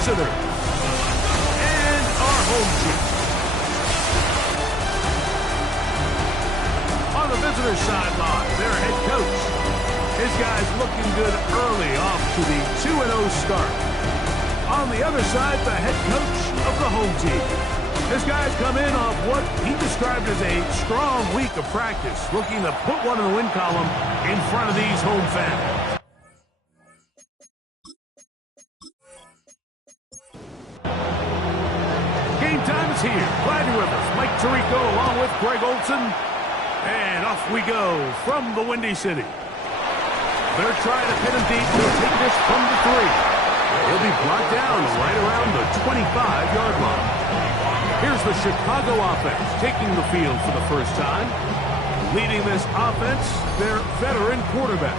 visitors. And our home team. On the visitor sideline, their head coach. His guys looking good early off to the 2-0 start. On the other side, the head coach of the home team. His guys come in off what he described as a strong week of practice, looking to put one in the win column in front of these home fans. Game time is here. Clyde Rivers, Mike Tirico along with Greg Olson. And off we go from the Windy City. They're trying to pin him deep. They'll take this from the 3. He'll be brought down right around the 25-yard line. Here's the Chicago offense taking the field for the first time. Leading this offense, their veteran quarterback.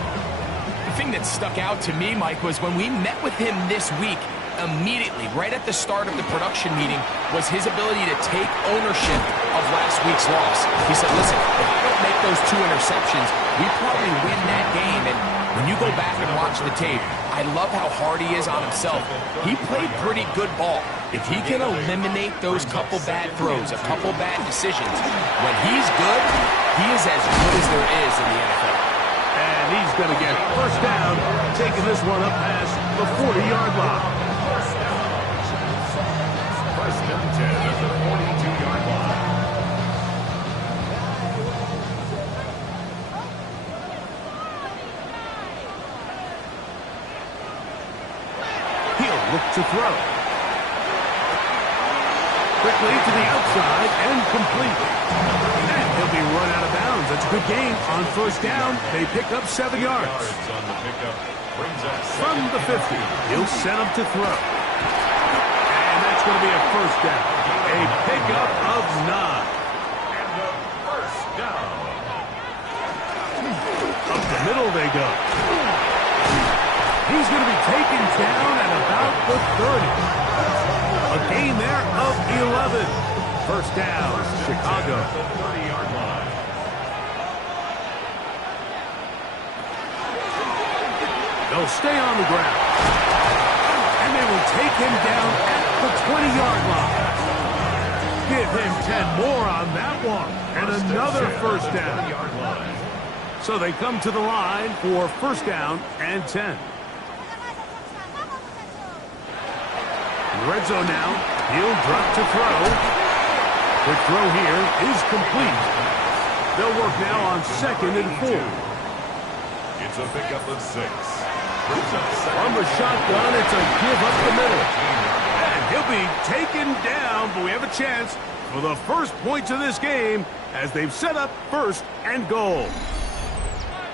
The thing that stuck out to me, Mike, was when we met with him this week, immediately, right at the start of the production meeting, was his ability to take ownership of last week's loss. He said, listen, if I don't make those 2 interceptions, we probably win that game. And when you go back and watch the tape, I love how hard he is on himself. He played pretty good ball. If he can eliminate those couple bad throws, a couple bad decisions, when he's good, he is as good as there is in the NFL. And he's going to get first down, taking this one up past the 40-yard line. First and 10 at the 42-yard line. He'll look to throw. Quickly to the outside and complete. And he'll be run out of bounds. That's a good gain on first down. They pick up 7 yards. On the pickup brings us From the 50, he'll set him to throw. And that's going to be a first down. A pickup of 9. and the first down. Up the middle they go. He's going to be taken down at about the 30. A gain there of 11. First down, Chicago. The 30-yard line. They'll stay on the ground. And they will take him down at the 20-yard line. Give him 10 more on that one. And another first down. 30-yard line. So they come to the line for first down and 10. Red zone now. He'll drop to throw. The throw here is complete. They'll work now on 2nd and 4. It's a pickup of 6. From the shotgun, it's a give up the middle. And he'll be taken down, but we have a chance for the first points of this game as they've set up first and goal.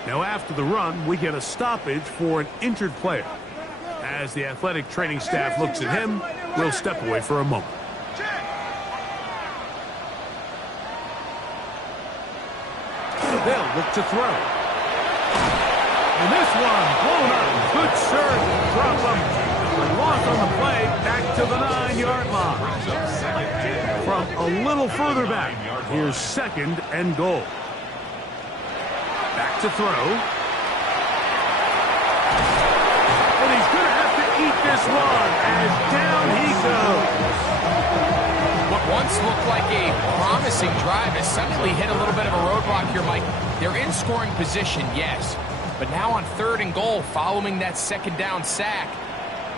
Now after the run, we get a stoppage for an injured player. As the athletic training staff looks at him, we'll step away for a moment. They'll look to throw. And this one blown up. Good serve. Drop him. Loss on the play. Back to the 9-yard line. From a little further back, here's 2nd and goal. Back to throw. And he's going to have to eat this one as down he goes. What once looked like a promising drive has suddenly hit a little bit of a roadblock here, Mike. They're in scoring position, yes. But now on 3rd and goal, following that 2nd down sack,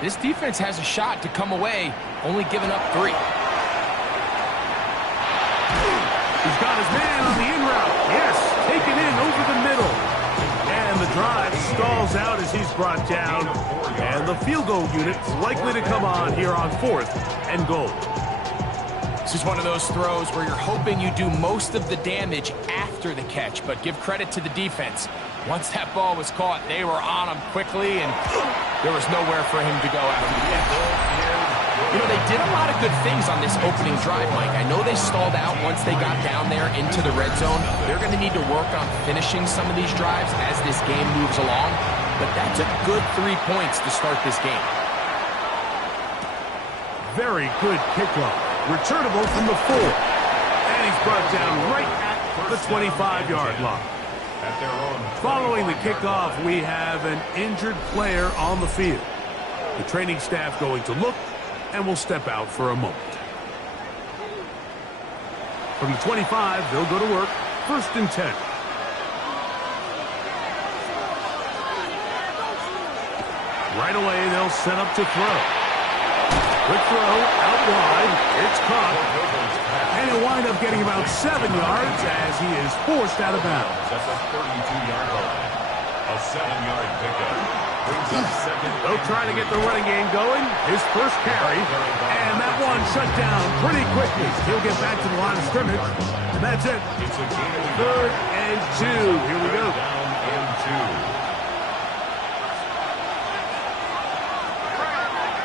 this defense has a shot to come away, only giving up 3. He's got his man on the in route. Yes, taken in over the middle. And the drive stalls out as he's brought down. And the field goal unit likely to come on here on 4th and goal. This is one of those throws where you're hoping you do most of the damage after the catch, but give credit to the defense. Once that ball was caught, they were on him quickly, and there was nowhere for him to go after the catch. You know, they did a lot of good things on this opening drive, Mike. I know they stalled out once they got down there into the red zone. They're going to need to work on finishing some of these drives as this game moves along, but that's a good 3 points to start this game. Very good kickoff. Returnable from the 4. And he's brought down right at the 25-yard line. Following the kickoff, we have an injured player on the field. The training staff going to look and will step out for a moment. From the 25, they'll go to work. 1st and 10. Right away, they'll set up to throw. Quick throw, out wide. It's caught. And he'll wind up getting about 7 yards as he is forced out of bounds. That's a 32-yard line. A 7-yard pickup. Brings up 2nd. They'll try to get the running game going. His first carry. And that one shut down pretty quickly. He'll get back to the line of scrimmage. And that's it. It's a gain of 3rd and 2. Here we go. Down and 2.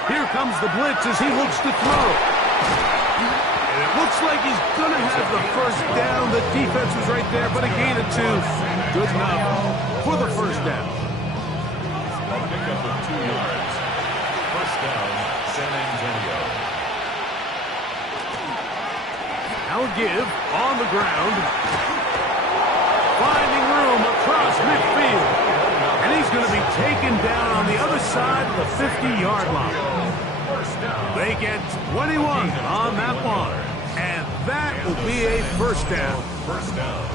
Here comes the blitz as he looks to throw. And it looks like he's going to have the first down. The defense was right there, but a gain of 2. Good enough for the first down. A pickup of 2 yards. First down, San Antonio. Now give on the ground. Finding room across midfield. And he's going to be taken down on the other side of the 50-yard line. They get 21 on that one. And that will be a first down. First down.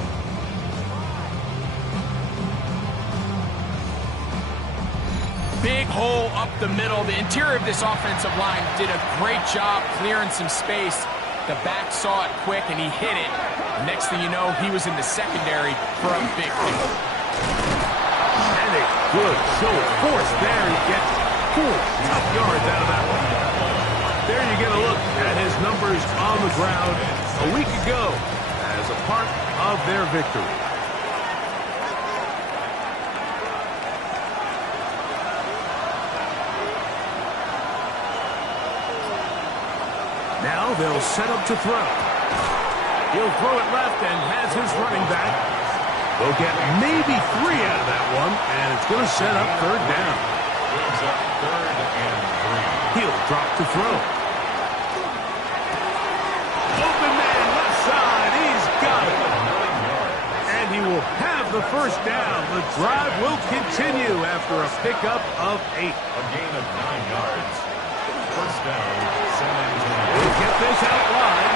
Big hole up the middle. The interior of this offensive line did a great job clearing some space. The back saw it quick, and he hit it. Next thing you know, he was in the secondary for a big deal. And a good show of force there. He gets 4 tough yards out of that one. There you get a look at his numbers on the ground a week ago as a part of their victory. Now they'll set up to throw. He'll throw it left and has his running back. They'll get maybe 3 out of that one, and it's going to set up 3rd down. Brings up 3rd and 3. He'll drop to throw. Open man left side. He's got it. And he will have the first down. The drive will continue after a pickup of 8. A gain of 9 yards. First down, San Antonio. He'll get this out wide.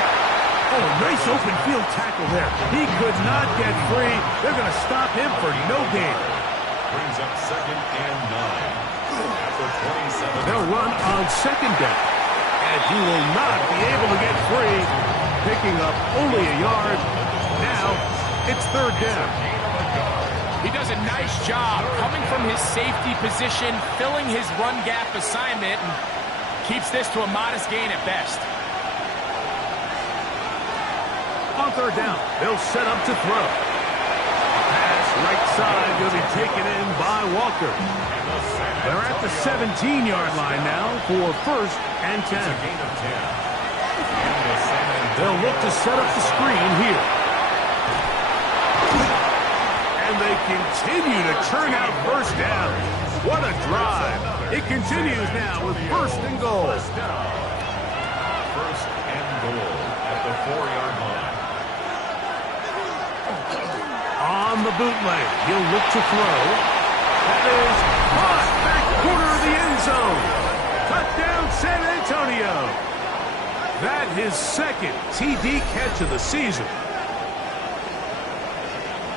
Oh, nice open field tackle there. He could not get free. They're going to stop him for no gain. Brings up 2nd and 9. At the 27. They'll run on 2nd down. And he will not be able to get free. Picking up only a yard. Now it's 3rd down. He does a nice job coming from his safety position, filling his run gap assignment, and keeps this to a modest gain at best. On 3rd down, they'll set up to throw. Pass right side going to be taken in by Walker. They're at the 17-yard line now for 1st and 10. It's a gain of 10. They'll look to set up the screen here. And they continue to churn out first down. What a drive. It continues now with 1st and goal. First and goal at the 4-yard line. On the bootleg, he'll look to throw. That is caught back corner of the end zone. Touchdown, San Antonio. That his 2nd TD catch of the season.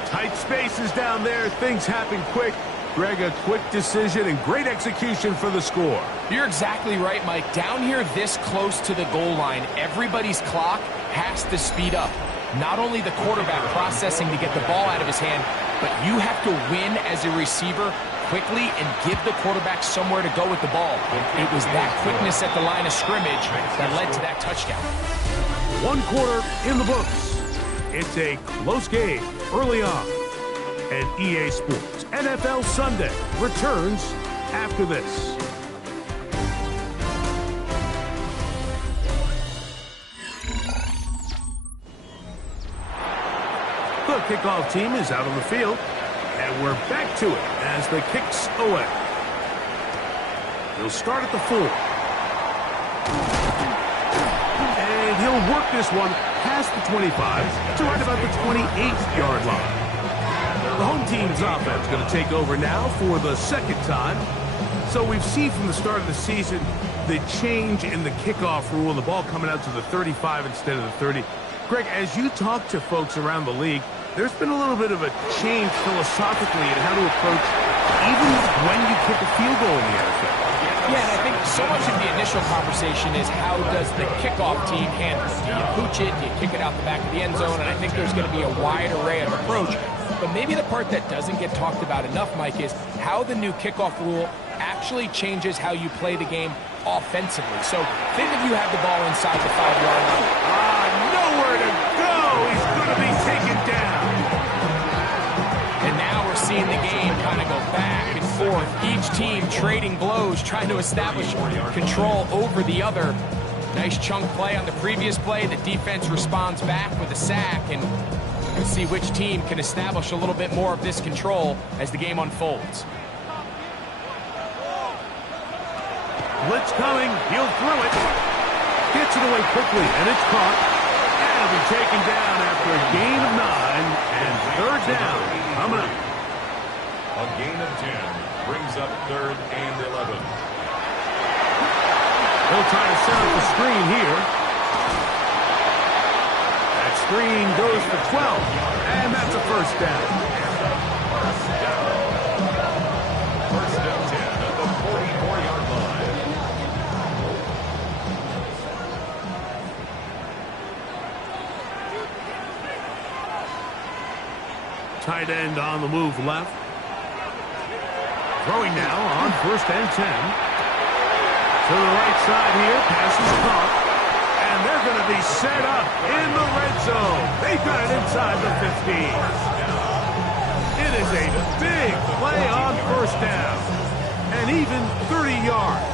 Tight spaces down there. Things happen quick. Greg, a quick decision and great execution for the score. You're exactly right, Mike. Down here this close to the goal line, everybody's clock has to speed up. Not only the quarterback processing to get the ball out of his hand, but you have to win as a receiver quickly and give the quarterback somewhere to go with the ball. It was that quickness at the line of scrimmage that led to that touchdown. 1 quarter in the books. It's a close game early on. And EA Sports NFL Sunday returns after this. The kickoff team is out on the field, and we're back to it as the kicks away. He'll start at the 4. And he'll work this one past the 25 to right about the 28-yard line. The home team's offense going to take over now for the 2nd time. So we've seen from the start of the season the change in the kickoff rule, the ball coming out to the 35 instead of the 30. Greg, as you talk to folks around the league, there's been a little bit of a change philosophically in how to approach even when you kick a field goal in the NFL. Yeah, and I think so much of the initial conversation is how does the kickoff team handle it? Do you pooch it? Do you kick it out the back of the end zone? And I think there's going to be a wide array of approach. But maybe the part that doesn't get talked about enough, Mike, is how the new kickoff rule actually changes how you play the game offensively. So think if you have the ball inside the 5-yard line. Nowhere to go. He's going to be taken down. And now we're seeing the game kind of go back and forth. Each team trading blows, trying to establish control over the other. Nice chunk play on the previous play. The defense responds back with a sack, and we'll see which team can establish a little bit more of this control as the game unfolds. Blitz coming. He'll throw it. Gets it away quickly, and it's caught. And it'll be taken down after a gain of 9, and third down coming up. A gain of 10 brings up 3rd and 11. They'll try to set up the screen here. That screen goes for 12, and that's a first down. First and 10 at the 44-yard line. Tight end on the move left. Throwing now on 1st and 10. To the right side here, pass is caught. And they're going to be set up in the red zone. They've got it inside the 15. It is a big play on 1st down. And even 30 yards.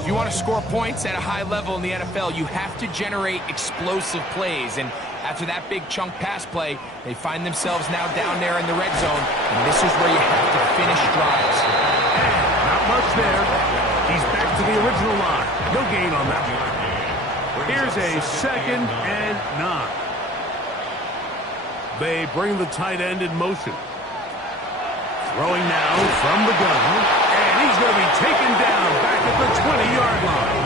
If you want to score points at a high level in the NFL, you have to generate explosive plays. And after that big chunk pass play, they find themselves now down there in the red zone. And this is where you have to finish drives. Not much there. He's back to the original line. No gain on that one. Here's a 2nd and 9. They bring the tight end in motion. Throwing now from the gun. And he's going to be taken down back at the 20-yard line.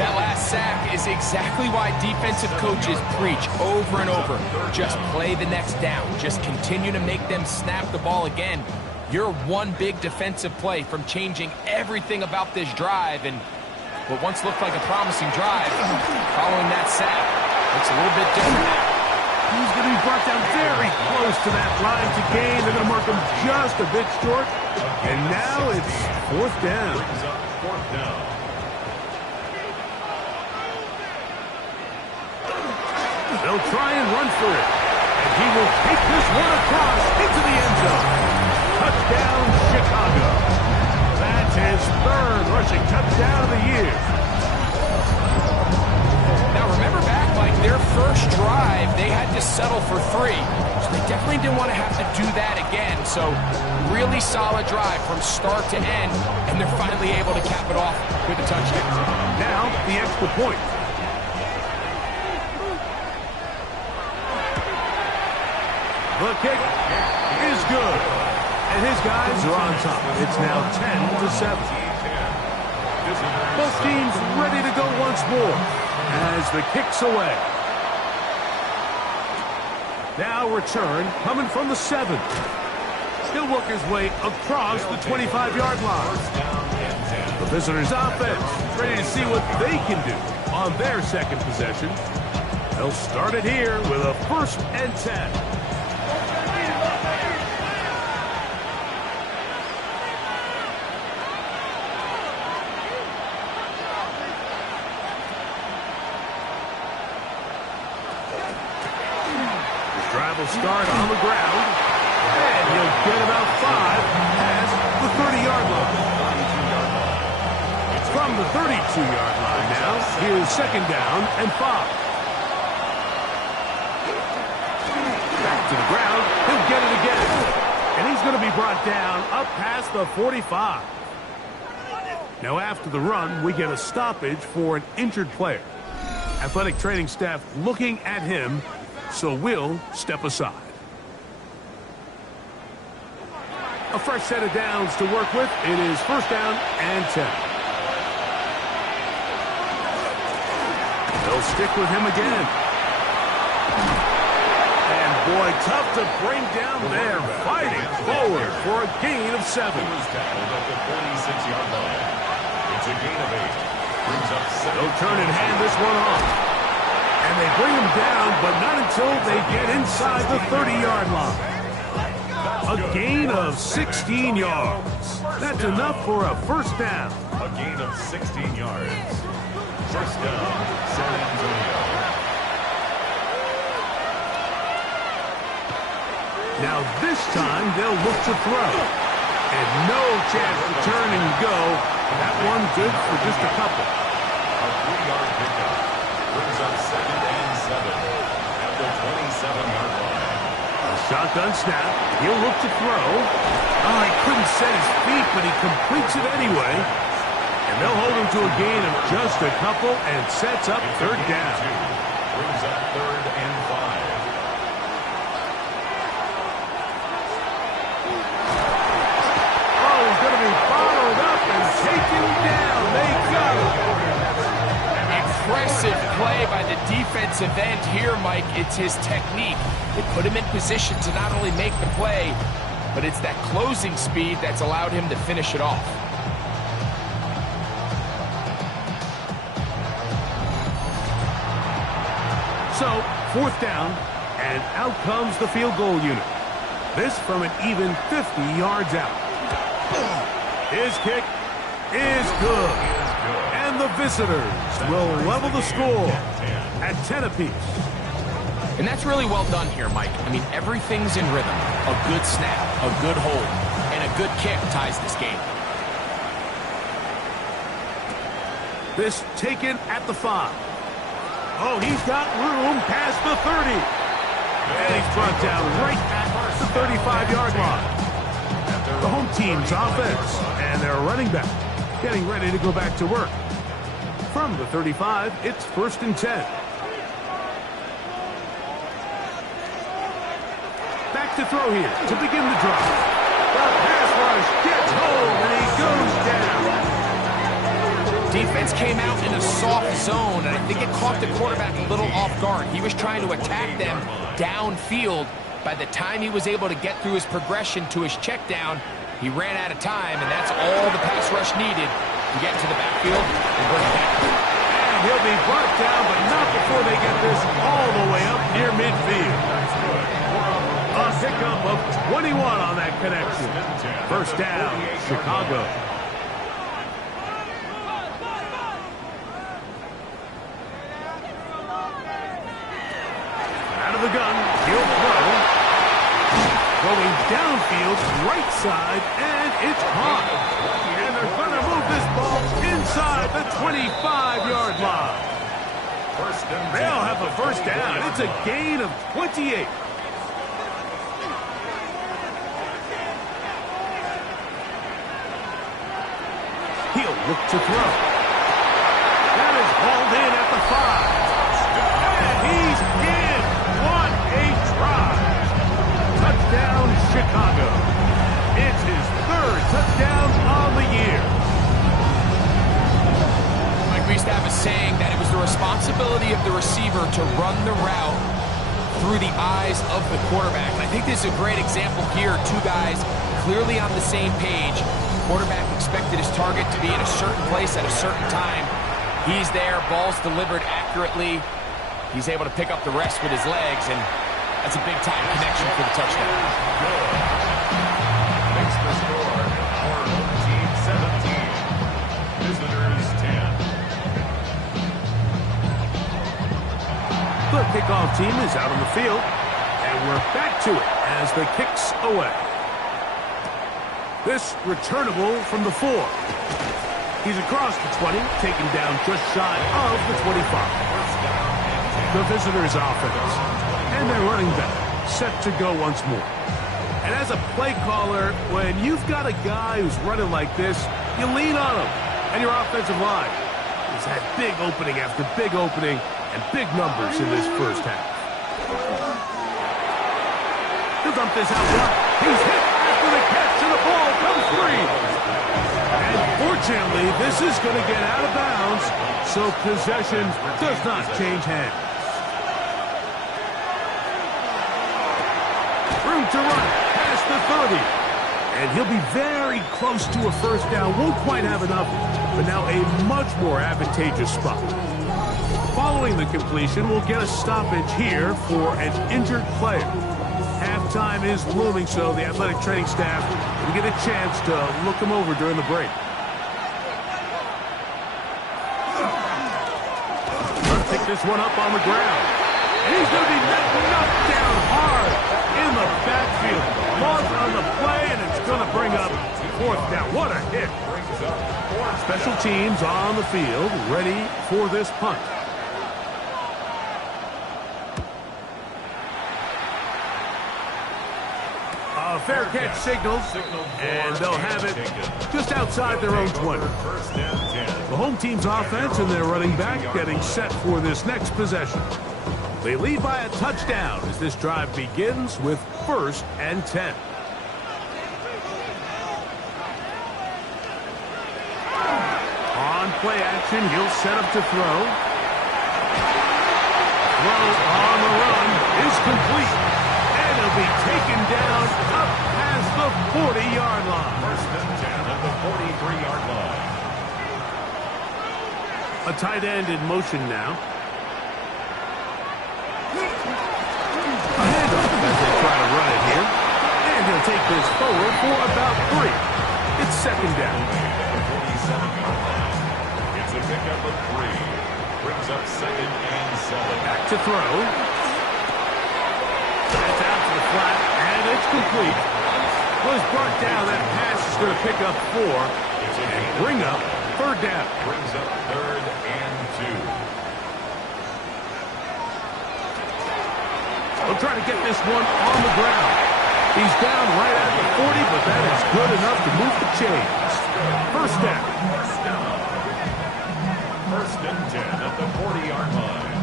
That last sack is exactly why defensive coaches preach over and over. Just play the next down. Just continue to make them snap the ball again. You're one big defensive play from changing everything about this drive. And what once looked like a promising drive, following that sack, looks a little bit different now. He's going to be brought down very close to that line to gain. They're going to mark him just a bit short. And now it's 4th down. Brings up 4th down. They'll try and run for it. And he will take this one across into the end zone. Touchdown, Chicago. That's his 3rd rushing touchdown of the year. Now remember back, like their first drive, they had to settle for 3. So they definitely didn't want to have to do that again. So really solid drive from start to end, and they're finally able to cap it off with a touchdown. Now the extra point. The kick is good. And his guys are on top. It's now 10-7. Both teams ready to go once more as the kick's away. Now return coming from the 7. He'll work his way across the 25-yard line. The visitors' offense ready to see what they can do on their second possession. They'll start it here with a 1st and 10. Drive will start on the ground, and he'll get about 5 past the 30-yard line. From the 32-yard line now, here's 2nd down and 5. Back to the ground, he'll get it again, and he's going to be brought down up past the 45. Now after the run, we get a stoppage for an injured player. Athletic training staff looking at him, so we'll step aside. A fresh set of downs to work with. It is first down and 10. They'll stick with him again. And boy, tough to bring down there. Fighting forward for a gain of 7. He was tackled at the 46-yard line. It's a gain of 8. Brings up 7. They'll turn and hand this one off. And they bring him down, but not until they get inside the 30-yard line. A gain of 16 yards. That's enough for a first down. A gain of 16 yards. First down, San Antonio. Now this time they'll look to throw. And no chance to turn and go. That one good for just a couple. A 3-yard pickup. Brings up 2nd and 7 at the 27-yard line. Shotgun snap. He'll look to throw. Oh, he couldn't set his feet, but he completes it anyway. And they'll hold him to a gain of just a couple and sets up third down. Brings up 3rd and 5. Oh, he's going to be followed up and taken down. They got him. Impressive play by the defensive end here, Mike. It's his technique. They put him in position to not only make the play, but it's that closing speed that's allowed him to finish it off. So, fourth down, and out comes the field goal unit. This from an even 50 yards out. His kick is good. And the visitors will level the score at 10 apiece. And that's really well done here, Mike. I mean, everything's in rhythm. A good snap, a good hold, and a good kick ties this game. This taken at the 5. Oh, he's got room past the 30. And he's brought down right at the 35-yard line. The home team's offense and their running back getting ready to go back to work. From the 35, it's 1st and 10. Back to throw here to begin the drive. The pass rush gets home and he goes down. Defense came out in a soft zone, and I think it caught the quarterback a little off guard. He was trying to attack them downfield. By the time he was able to get through his progression to his check down, he ran out of time, and that's all the pass rush needed to get to the backfield and bring it back. And he'll be brought down, but not before they get this all the way up near midfield. A pickup of 21 on that connection. First down, Chicago. Out of the gun, he'll throw. Going downfield, right side, and it's caught. And they're going to move this ball inside the 25-yard line. They'll have a first down. It's a gain of 28. He'll look to throw. That is hauled in at the 5. And he's in. What a try. Touchdown, Chicago. It's his 3rd touchdown on the year. Mike, we used to have a saying that it was the responsibility of the receiver to run the route through the eyes of the quarterback. And I think this is a great example here. Two guys clearly on the same page. Quarterback expected his target to be in a certain place at a certain time. He's there, ball's delivered accurately. He's able to pick up the rest with his legs, and that's a big-time connection for the touchdown. Makes the score, our home team 17, visitors 10. The kickoff team is out on the field, and we're back to it as the kick's away. This returnable from the 4. He's across the 20, taken down just shy of the 25. The visitors' offense and their running back set to go once more. And as a play caller, when you've got a guy who's running like this, you lean on him. And your offensive line has had big opening after big opening and big numbers in this first half. He'll dump this out wide. He's hit after the catch to the ball. this is going to get out of bounds, so possession does not change hands. Room to run past the 30. And he'll be very close to a first down. Won't quite have enough, but now a much more advantageous spot. Following the completion, we'll get a stoppage here for an injured player. Halftime is looming, so the athletic training staff will get a chance to look him over during the break. Let's pick this one up on the ground. And he's going to be knocked down hard in the backfield. Lost on the play, and it's going to bring up fourth down. What a hit. Special teams on the field, ready for this punt. A fair catch signals, and they'll have it just outside their own 20. The home team's offense and their running back getting set for this next possession. They lead by a touchdown as this drive begins with 1st and 10. On play action, he'll set up to throw. Throw on the run is complete. And he'll be taken down up past the 40-yard line. 1st and 10 at the 43-yard line. A tight end in motion now. A handoff as they try to run it here. And he'll take this forward for about 3. It's 2nd down. It's a pickup of 3. Brings up 2nd and 7. Back to throw. That's out to the flat, and it's complete. Was brought down. That pass is going to pick up 4 and bring up 3rd down. Brings up 3rd and 2. They'll try to get this one on the ground. He's down right at the 40, but that is good enough to move the chains. 1st down. 1st and 10 at the 40-yard line.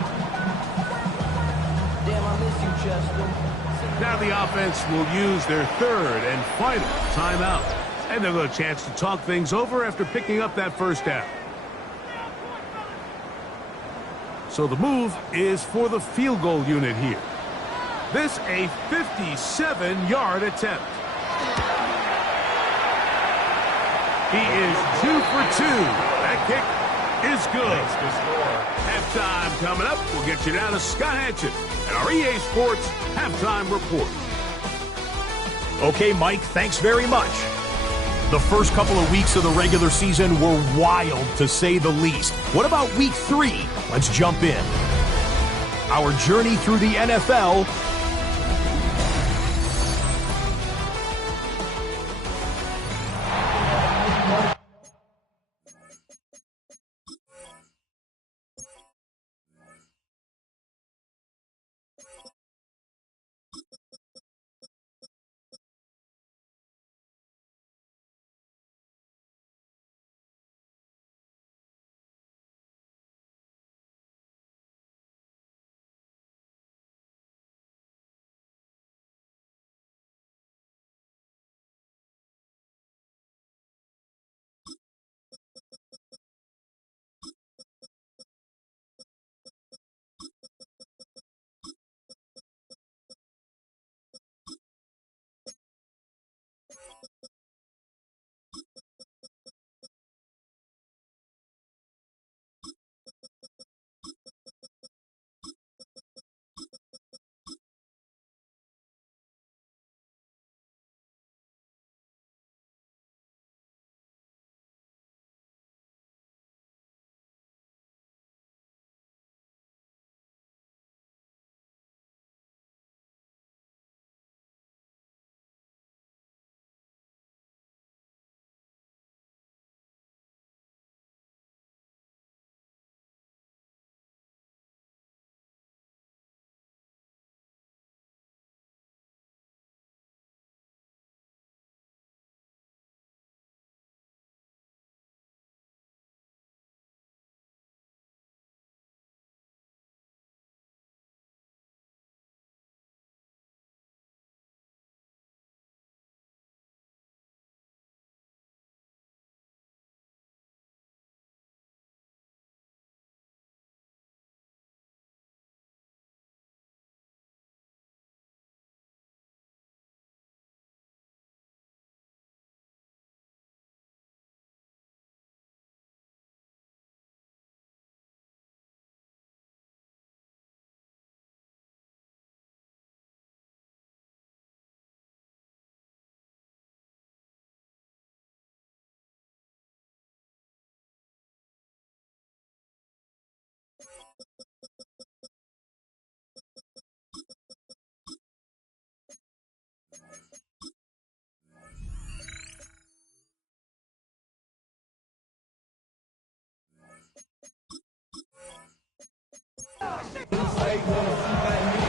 Damn, I miss you, Chester. Now the offense will use their 3rd and final timeout. And they'll get a chance to talk things over after picking up that 1st down. So the move is for the field goal unit here. This a 57-yard attempt. He is 2 for 2. That kick is good. Halftime coming up. We'll get you down to Scott Hansen and our EA Sports Halftime Report. Okay, Mike, thanks very much. The first couple of weeks of the regular season were wild, to say the least. What about week 3? Let's jump in. Our journey through the NFL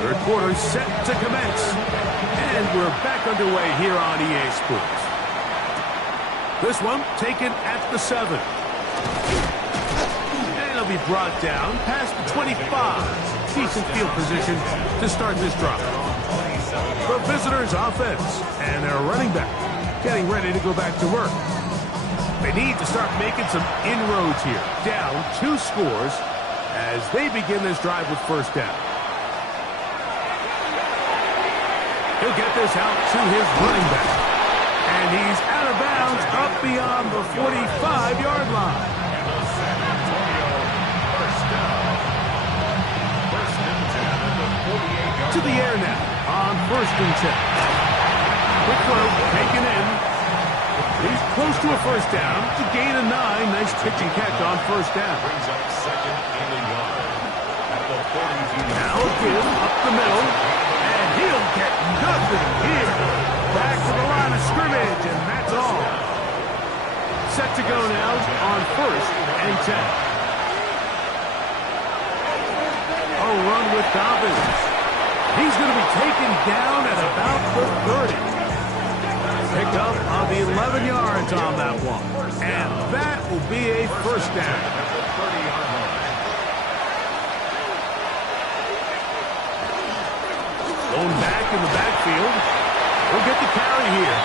Third quarter set to commence. And we're back underway here on EA Sports. This one taken at the 7. And it'll be brought down past the 25. Decent field position to start this drive. The visitors' offense and their running back getting ready to go back to work. They need to start making some inroads here. Down 2 scores as they begin this drive with first down. He'll get this out to his running back. And he's out of bounds up beyond the 45-yard line. To the air now on 1st and 10. Quick throw taken in. He's close to a first down to gain a 9. Nice pitch and catch on first down. Brings up 2nd and a yard. At the 42. Now a give up the middle. And he'll get nothing here. Back to the line of scrimmage, and that's all. Set to go now on 1st and 10. A run with Dobbins. He's going to be taken down at about the 30. Picked up on the 11 yards on that one. And that will be a first down. Going back in the backfield. He'll get the carry here.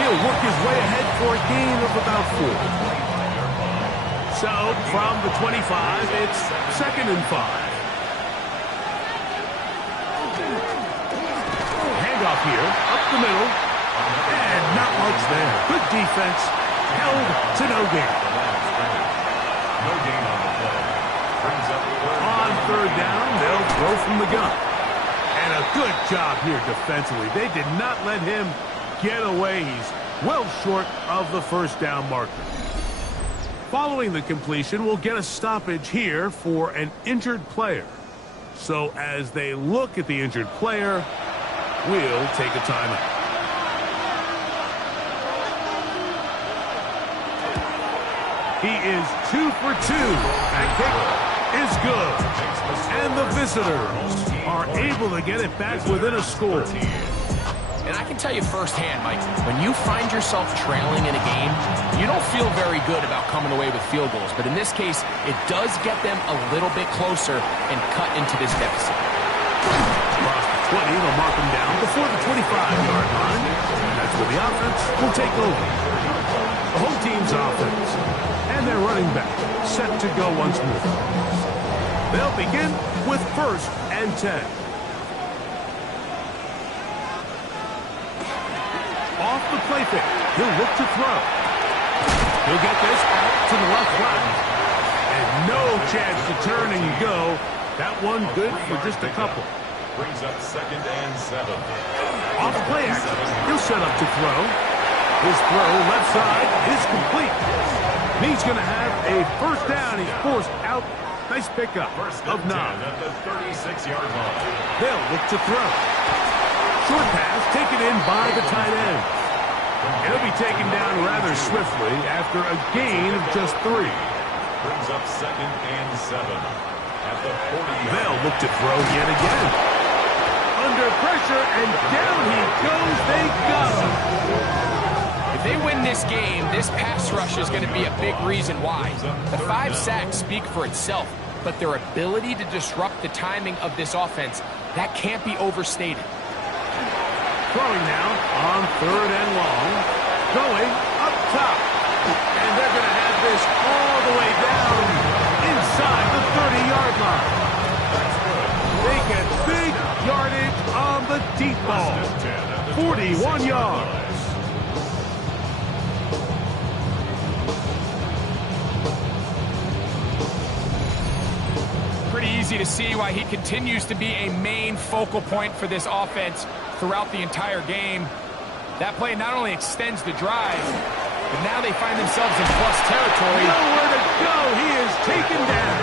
He'll work his way ahead for a gain of about 4. So from the 25, it's 2nd and 5. Handoff here, up the middle, and not much there. Good defense, held to no gain. No gain on the play. Brings up On 3rd down, they'll throw from the gun. And a good job here defensively. They did not let him get away. He's well short of the first down marker. Following the completion, we'll get a stoppage here for an injured player. So as they look at the injured player, we'll take a timeout. He is 2 for 2. That kick is good. And the visitors are able to get it back within a score. And I can tell you firsthand, Mike, when you find yourself trailing in a game, you don't feel very good about coming away with field goals. But in this case, it does get them a little bit closer and cut into this deficit. Across the 20, they'll mark him down before the 25-yard line. And that's where the offense will take over. The home team's offense and their running back set to go once more. They'll begin with 1st and 10. Off the play fake, he'll look to throw. He'll get this out to the left flank. And no chance to turn and go. That one good for just a couple. Brings up 2nd and 7. Off play action, he'll set up to throw. His throw left side is complete. He's going to have a first down. He's forced out. Nice pickup of 9. At the 36-yard line. They'll look to throw. Short pass taken in by the tight end. It'll be taken down rather swiftly after a gain of just 3. Brings up 2nd and 7. At the 40. They'll look to throw yet again. Under pressure, and down he goes. They got him. If they win this game, this pass rush is going to be a big reason why. The 5 sacks speak for itself, but their ability to disrupt the timing of this offense, that can't be overstated. Throwing now on 3rd and long. Going up top. And they're going to have this all the way down inside the 30-yard line. They get big yardage on the deep ball. 41 yards. Pretty easy to see why he continues to be a main focal point for this offense throughout the entire game. That play not only extends the drive, but now they find themselves in plus territory. Nowhere to go. He is taken down.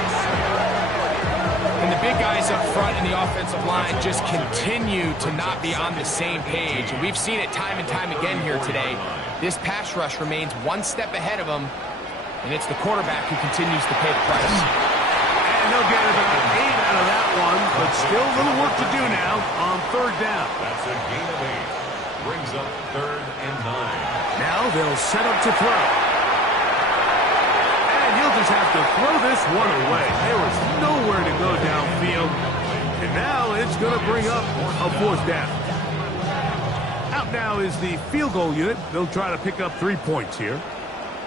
And the big guys up front in the offensive line just continue to not be on the same page. And we've seen it time and time again here today. This pass rush remains one step ahead of them, and it's the quarterback who continues to pay the price. And He'll get about 8 out of that one, but still a little work to do now on third down. That's a gain of 8. Brings up 3rd and 9. Now they'll set up to throw. And he'll just have to throw this one away. There was nowhere to go downfield. And now it's going to bring up a 4th down. Out now is the field goal unit. They'll try to pick up 3 points here.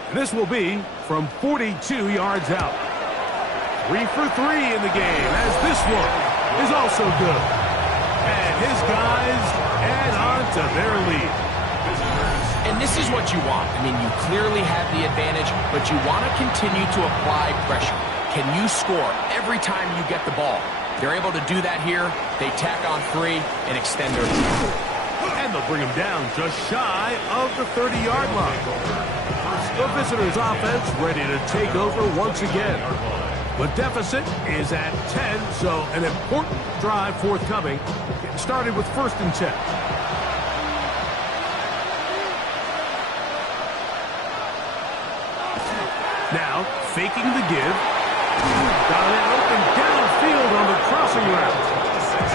And this will be from 42 yards out. 3 for 3 in the game, as this one is also good. And his guys add on to their lead. And this is what you want. I mean, you clearly have the advantage, but you want to continue to apply pressure. Can you score every time you get the ball? They're able to do that here. They tack on 3 and extend their lead. And they'll bring him down just shy of the 30-yard line. The visitors' offense ready to take over once again. The deficit is at 10, so an important drive forthcoming. Getting started with 1st and 10. Now, faking the give. Got it open downfield on the crossing route.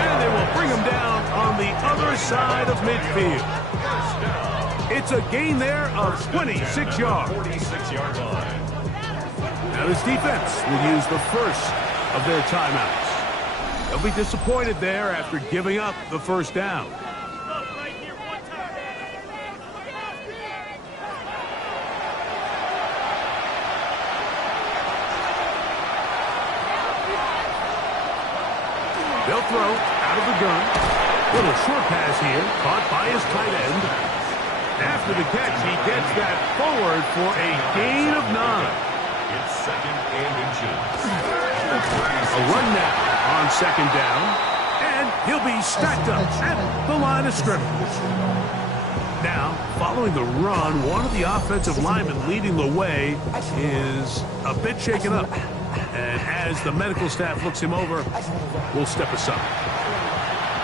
And they will bring him down on the other side of midfield. It's a gain there of 26 yards. 46-yard line. Now this defense will use the first of their timeouts. They'll be disappointed there after giving up the 1st down. They'll throw out of the gun. Little short pass here, caught by his tight end. After the catch, he gets that forward for a gain of 9. It's 2nd and inches. A run now on 2nd down. And he'll be stacked up at the line of scrimmage. Now, following the run, one of the offensive linemen leading the way is a bit shaken up. And as the medical staff looks him over, we'll step aside.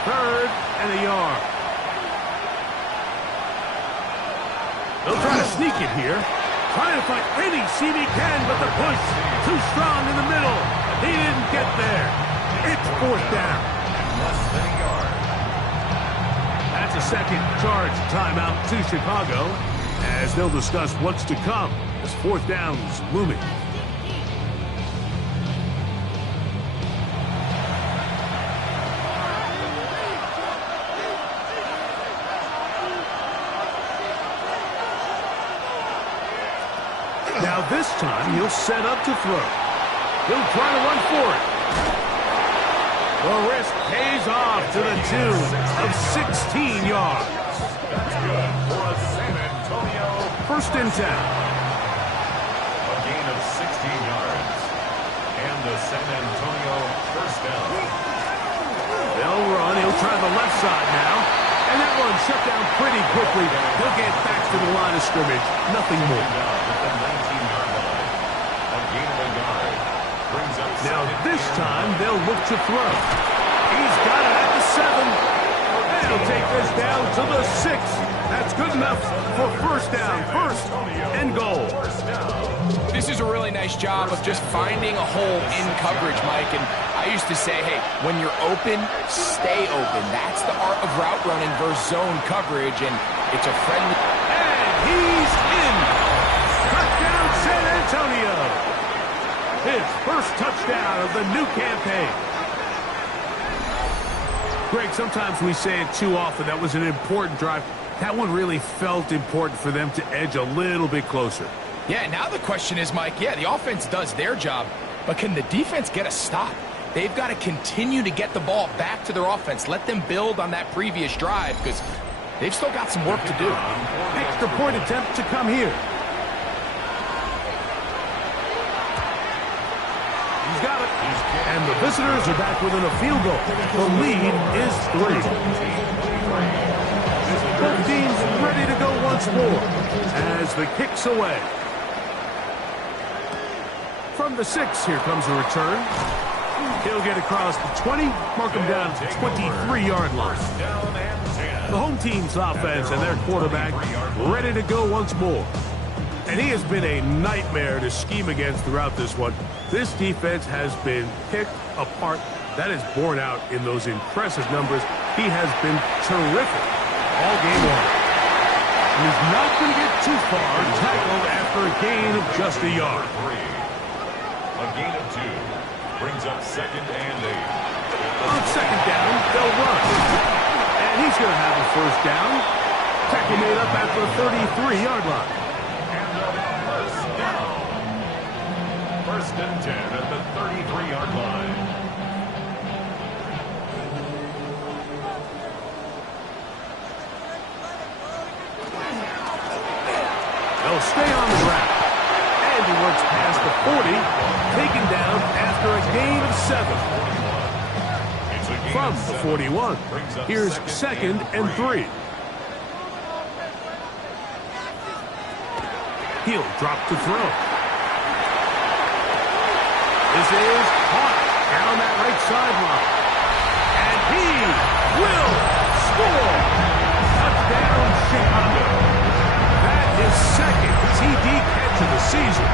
3rd and a yard. They'll try to sneak it here. Trying to find any seam he can, but the push too strong in the middle. He didn't get there. It's 4th down. Less than a yard. That's a second charge timeout to Chicago, as they'll discuss what's to come as 4th down is looming. Now this time he'll set up to throw. He'll try to run for it. The risk pays off to the tune of 16 yards. That's good for a San Antonio. 1st and 10. A gain of 16 yards. And the San Antonio 1st down. They'll run. He'll try the left side now. And that one shut down pretty quickly. He'll get back to the line of scrimmage. Nothing more. Now this time they'll look to throw. He's got it at the 7. And he'll take this down to the 6. That's good enough for 1st down. 1st and goal. This is a really nice job of just finding a hole in coverage, Mike. And I used to say, hey, when you're open, stay open. That's the art of route running versus zone coverage, and it's a friendly... And he's in. Touchdown, San Antonio. His 1st touchdown of the new campaign. Greg, sometimes we say it too often. That was an important drive. That one really felt important for them to edge a little bit closer. Yeah, now the question is, Mike, yeah, the offense does their job, but can the defense get a stop? They've got to continue to get the ball back to their offense. Let them build on that previous drive because they've still got some work to do. Extra point attempt to come here. He's got it. And the visitors are back within a field goal. The lead is 3. Both teams ready to go once more as the kick's away. From the 6, here comes a return. He'll get across the 20, mark him down to 23-yard line. The home team's offense and their quarterback ready to go once more. And he has been a nightmare to scheme against throughout this one. This defense has been picked apart. That is borne out in those impressive numbers. He has been terrific all game long. And he's not going to get too far tackled after a gain of just a yard. A gain of 2 brings up 2nd and 8. On 2nd down, they'll run. And he's going to have a 1st down. Tackle made up at the 33-yard line. And a 1st down. 1st and 10 at the 33-yard line. They'll stay on the ground. And he works past the 40, taken down after a gain of 7. From the 41, here's 2nd and 3. He'll drop to throw. This is caught down that right sideline. And he will score. Touchdown, Chicago. His 2nd TD catch of the season.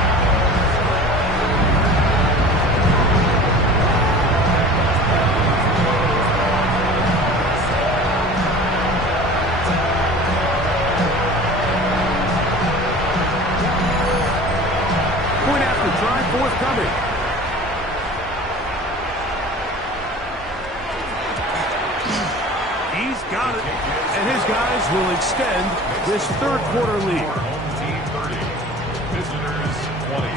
Point after try forthcoming. He's got it. And his guys will extend this 3rd quarter lead. Home team 30. Visitors 20.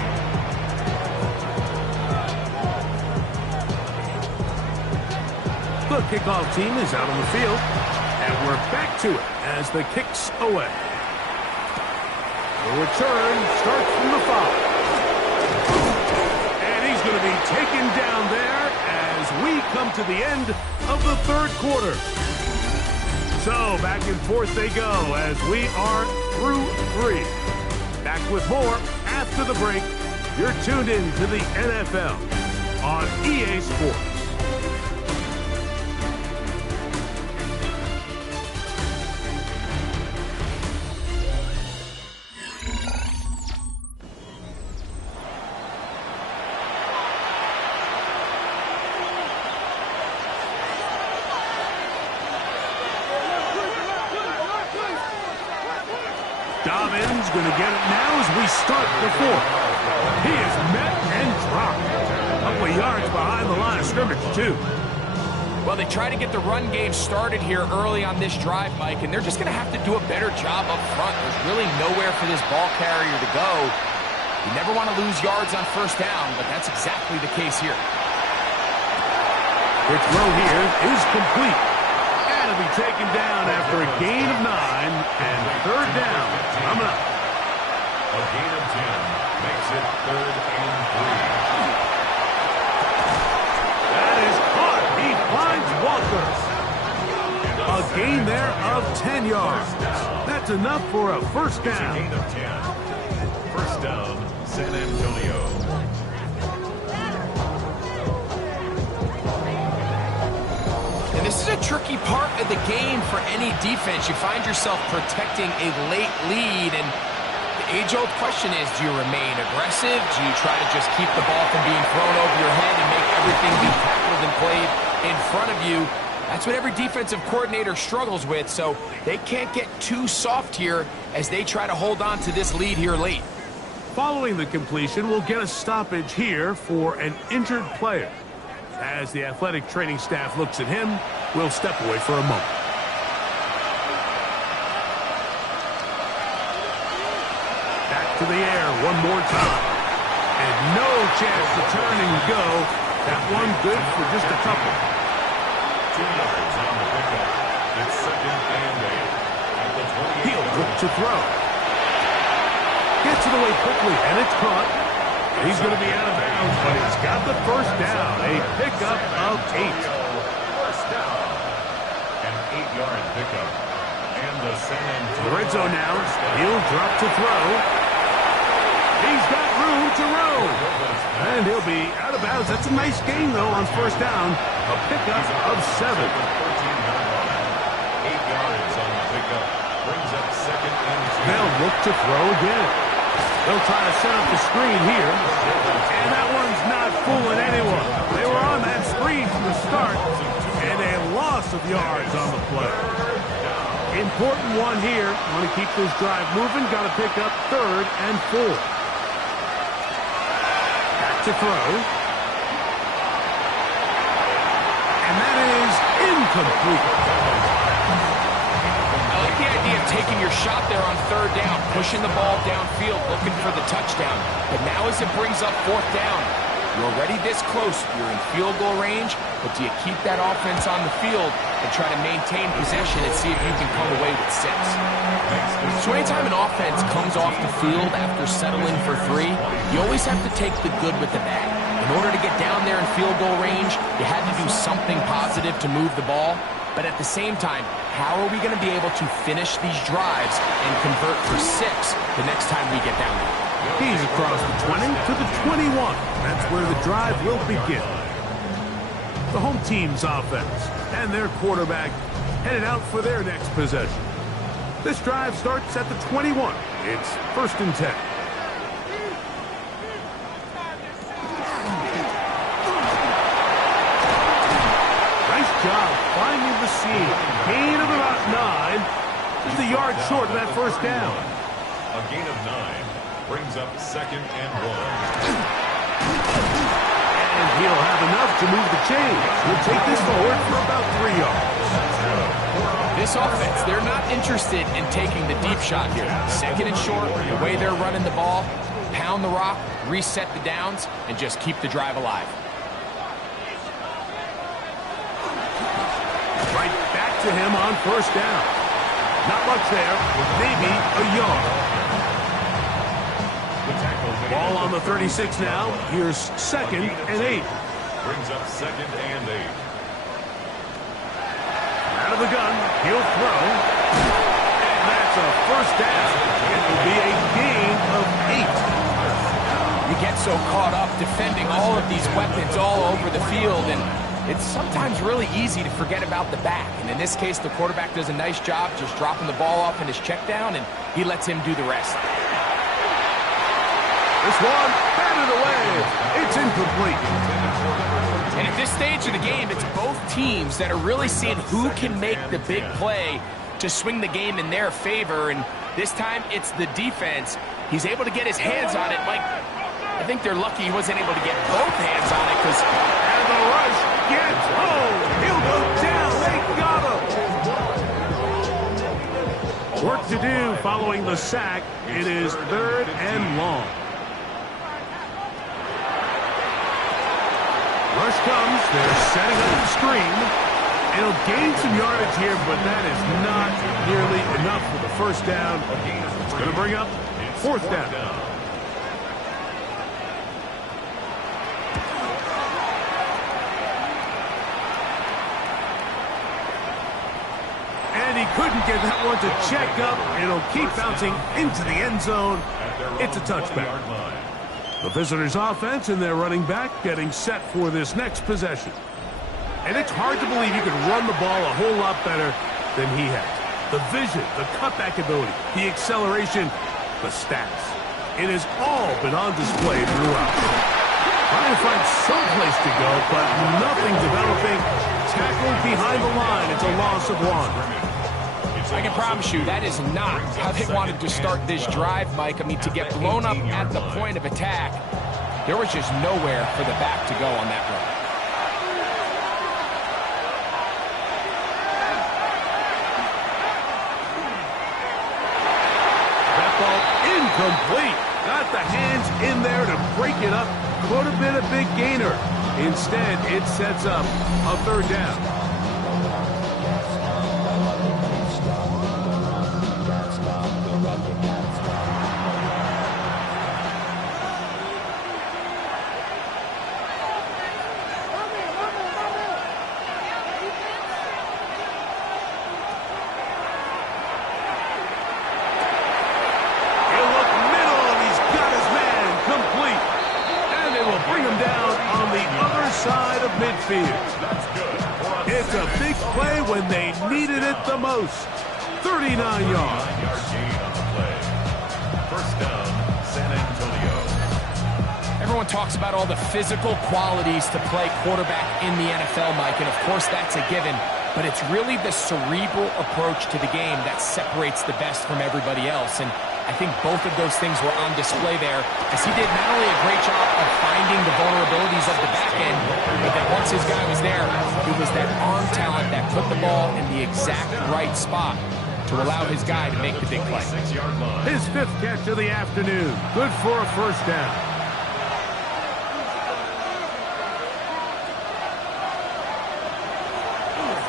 The kickoff team is out on the field. And we're back to it as the kick's away. The return starts from the 5. And he's going to be taken down there as we come to the end of the 3rd quarter. So, back and forth they go as we are through 3. Back with more after the break. You're tuned in to the NFL on EA Sports. Dobbins going to get it now as we start the 4th. He is met and dropped. A couple of yards behind the line of scrimmage, too. Well, they try to get the run game started here early on this drive, Mike, and they're just going to have to do a better job up front. There's really nowhere for this ball carrier to go. You never want to lose yards on 1st down, but that's exactly the case here. Quick throw here is complete. And it'll be taken down after a gain of 9 and 3rd down coming up. A gain of 10 makes it 3rd and 3. That is caught. He finds Walker. A gain there of 10 yards. That's enough for a 1st It's a down. gain of 10. 1st down, San Antonio. And this is a tricky part of the game for any defense. You find yourself protecting a late lead, and the age-old question is, do you remain aggressive? Do you try to just keep the ball from being thrown over your head and make everything be tackled and played in front of you? That's what every defensive coordinator struggles with, so they can't get too soft here as they try to hold on to this lead here late. Following the completion, we'll get a stoppage here for an injured player. As the athletic training staff looks at him, we'll step away for a moment. Back to the air one more time. And no chance to turn and go. That one good for just a couple. 2 yards on the pickup. It's 2nd and 8. At the 28. He'll look to throw. Gets it away quickly, and it's caught. He's going to be out of bounds, but he's got the 1st down. A pickup of 8. 1st down. An 8-yard pickup. And the San Antonio. The red zone now. He'll drop to throw. He's got room to roam. And he'll be out of bounds. That's a nice gain, though, on 1st down. A pickup of 7. 8 yards on the pickup. Brings up 2nd and 2. They'll look to throw again. They'll try to set up the screen here. And that one's not fooling anyone. They were on that screen from the start, and a loss of yards on the play. Important one here. Want to keep this drive moving. Got to pick up 3rd and 4. Back to throw. And that is incomplete. I like the idea of taking your shot there on 3rd down, pushing the ball downfield, looking for the touchdown. But now as it brings up 4th down, you're already this close. You're in field goal range, but do you keep that offense on the field and try to maintain possession and see if you can come away with 6? So anytime an offense comes off the field after settling for 3, you always have to take the good with the bad. In order to get down there in field goal range, you had to do something positive to move the ball. But at the same time, how are we going to be able to finish these drives and convert for 6 the next time we get down there? He's across the 20 to the 21. That's where the drive will begin. The home team's offense and their quarterback headed out for their next possession. This drive starts at the 21. It's 1st and 10. Nice job finding the seam. Gain of about 9. Just a yard short of that 1st down. A gain of 9 brings up 2nd and 1. And he'll have enough to move the chains. He'll take this forward for about 3 yards. This offense, they're not interested in taking the deep shot here. 2nd and short, the way they're running the ball, pound the rock, reset the downs, and just keep the drive alive. Right back to him on 1st down. Not much there, maybe a yard. Ball on the 36 now. Here's 2nd and 8. Brings up 2nd and 8. Out of the gun, he'll throw. And that's a 1st down. It will be a gain of 8. You get so caught up defending all of these weapons all over the field, and it's sometimes really easy to forget about the back. And in this case, the quarterback does a nice job just dropping the ball off in his check down, and he lets him do the rest. This one, batted away. It's incomplete. And at this stage of the game, it's both teams that are really seeing who can make the big play to swing the game in their favor. And this time, it's the defense. He's able to get his hands on it. Mike, I think they're lucky he wasn't able to get both hands on it because... And the rush gets home. He'll go down. They got him. Work to do following the sack. It is 3rd and long. Rush comes. They're setting up the screen. It'll gain some yardage here, but that is not nearly enough for the 1st down. It's going to bring up 4th down. And he couldn't get that one to check up. It'll keep bouncing into the end zone. It's a touchback. The visitors' offense and their running back getting set for this next possession. And it's hard to believe you can run the ball a whole lot better than he has. The vision, the cutback ability, the acceleration, the stats. It has all been on display throughout. Trying to find some place to go, but nothing developing. Tackled behind the line. It's a loss of 1. I can promise you that is not how they wanted to start this drive, Mike. I mean, to get blown up at the point of attack, there was just nowhere for the back to go on that run. That ball incomplete. Got the hands in there to break it up. Could have been a big gainer. Instead, it sets up a 3rd down. It's a big play when they needed it the most. 39 yards. 1st down, San everyone talks about all the physical qualities to play quarterback in the NFL, Mike, and of course that's a given, but it's really the cerebral approach to the game that separates the best from everybody else, and I think both of those things were on display there, as he did not only a great job of finding the vulnerabilities of the back end, but that once his guy was there, it was that arm talent that put the ball in the exact right spot to allow his guy to make the big play. His 5th catch of the afternoon. Good for a first down.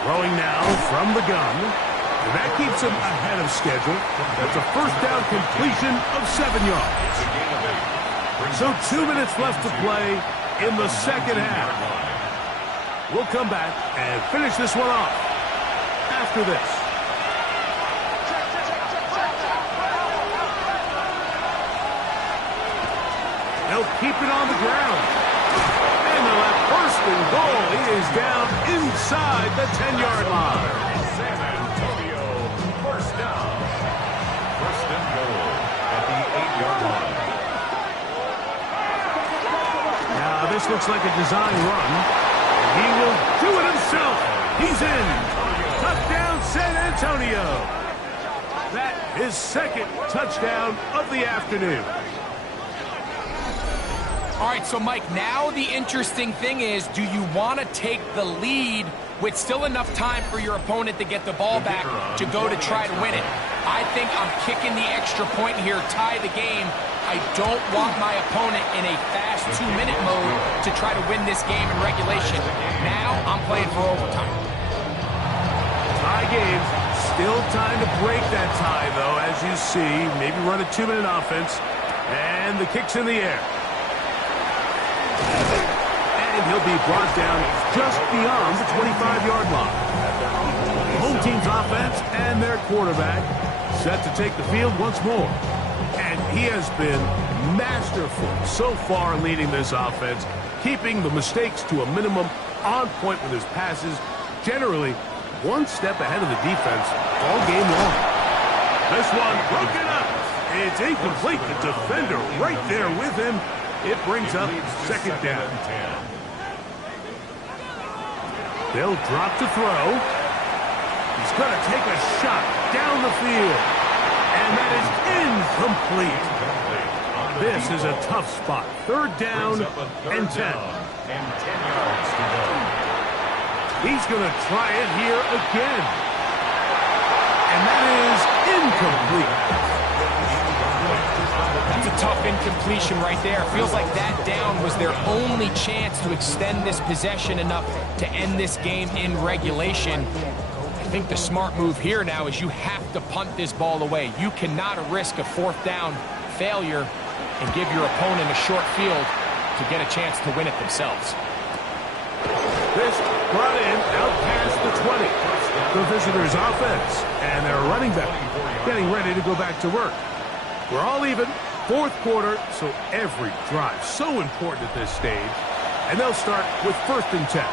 Throwing now from the gun. And that keeps him ahead of schedule. That's a first down completion of 7 yards. So 2 minutes left to play in the second half. We'll come back and finish this one off after this. They'll keep it on the ground. And they'll have first and goal. He is down inside the 10-yard line. San Antonio, first down. First and goal at the 8-yard line. Now, this looks like a design run. He will do it himself. He's in. Touchdown, San Antonio. That is second touchdown of the afternoon. All right, so Mike, now the interesting thing is, do you want to take the lead with still enough time for your opponent to get the ball back to go to try to win it? I think I'm kicking the extra point here, tie the game. I don't want my opponent in a fast 2-minute mode to try to win this game in regulation. Now I'm playing for overtime. Tie game. Still time to break that tie, though, as you see. Maybe run a 2-minute offense. And the kick's in the air. And he'll be brought down just beyond the 25-yard line. The home team's offense and their quarterback set to take the field once more. And he has been masterful so far leading this offense, keeping the mistakes to a minimum, on point with his passes, generally one step ahead of the defense all game long. This one broken up. It's incomplete. The defender right there with him. It brings up second down. They'll drop to throw. He's going to take a shot down the field. And that is incomplete. This is a tough spot. Third down and 10. And 10 yards to go. He's going to try it here again. And that is incomplete. That's a tough incompletion right there. Feels like that down was their only chance to extend this possession enough to end this game in regulation. I think the smart move here now is you have to punt this ball away. You cannot risk a fourth down failure and give your opponent a short field to get a chance to win it themselves. This brought in out past the 20. The visitors' offense and their running back getting ready to go back to work. We're all even. Fourth quarter, so every drive so important at this stage. And they'll start with first and 10.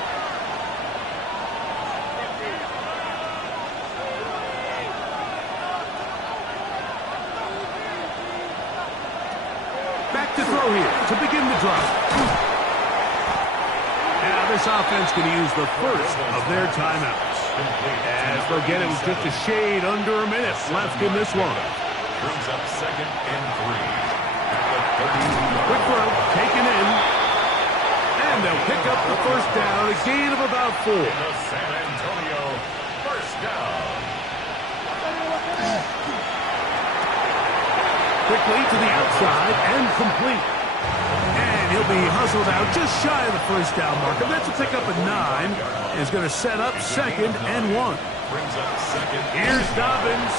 Back to throw here to begin the drive. Now this offense can use the first of their timeouts. As they'll get it with just a shade under a minute left in this one. Brings up second and 3. Quick throw, taken in. And they'll pick up the first down, a gain of about 4. The San Antonio first down. Quickly to the outside and complete. And he'll be hustled out just shy of the first down marker. That's a pickup at 9. Is going to set up second and 1. Brings up second. Here's Dobbins.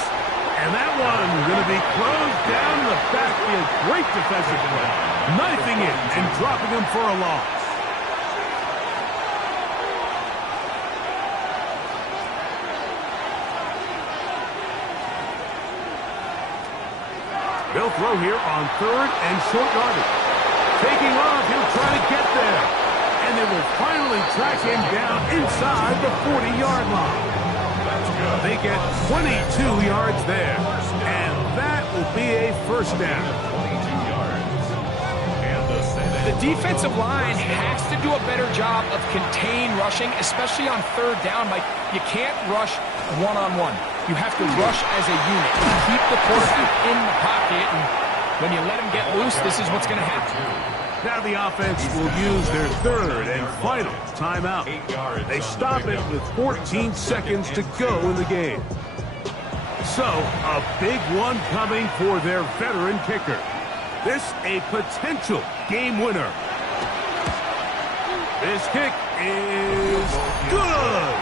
And that one going to be closed down in the backfield. Great defensive play. Knifing in and dropping him for a loss. They'll throw here on third and short yardage. Taking off, he'll try to get there. And they will finally track him down inside the 40-yard line. They get 22 yards there. And that will be a first down. 22 yards. And the San The defensive line has to do a better job of contain rushing, especially on third down. Like, you can't rush one-on-one. You have to rush as a unit. Keep the quarterback in the pocket, and when you let him get loose, this is what's going to happen. Now the offense will use their third and final timeout. They stop it with 14 seconds to go in the game. So, a big one coming for their veteran kicker. This a potential game winner. This kick is good.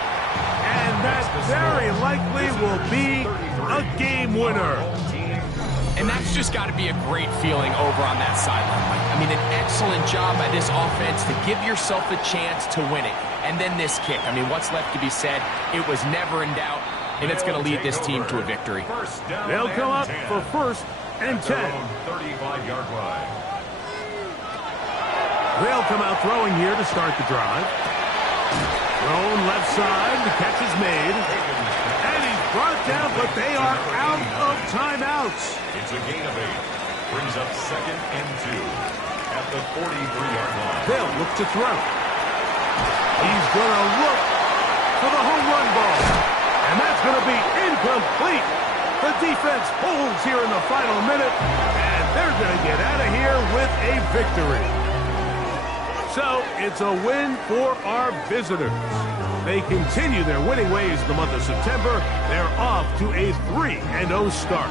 And that very likely will be a game winner. And that's just got to be a great feeling over on that sideline, Mike. I mean, an excellent job by this offense to give yourself a chance to win it. And then this kick. I mean, what's left to be said? It was never in doubt, and it's going to lead this team to a victory. They'll come up for first and 10. 35-yard line. They'll come out throwing here to start the drive. Thrown left side, the catch is made. And he's brought down, but they are out of timeouts. It's a gain of 8. Brings up 2nd and 2 at the 43-yard line. They'll look to throw. He's going to look for the home run ball. And that's going to be incomplete. The defense holds here in the final minute, and they're going to get out of here with a victory. So, it's a win for our visitors. They continue their winning ways in the month of September. They're off to a 3-0 start.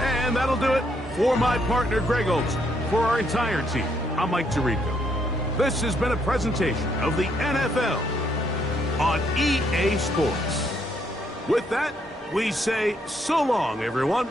And that'll do it for my partner, Greg Olsen. For our entire team, I'm Mike Tirico. This has been a presentation of the NFL on EA Sports. With that, we say so long, everyone.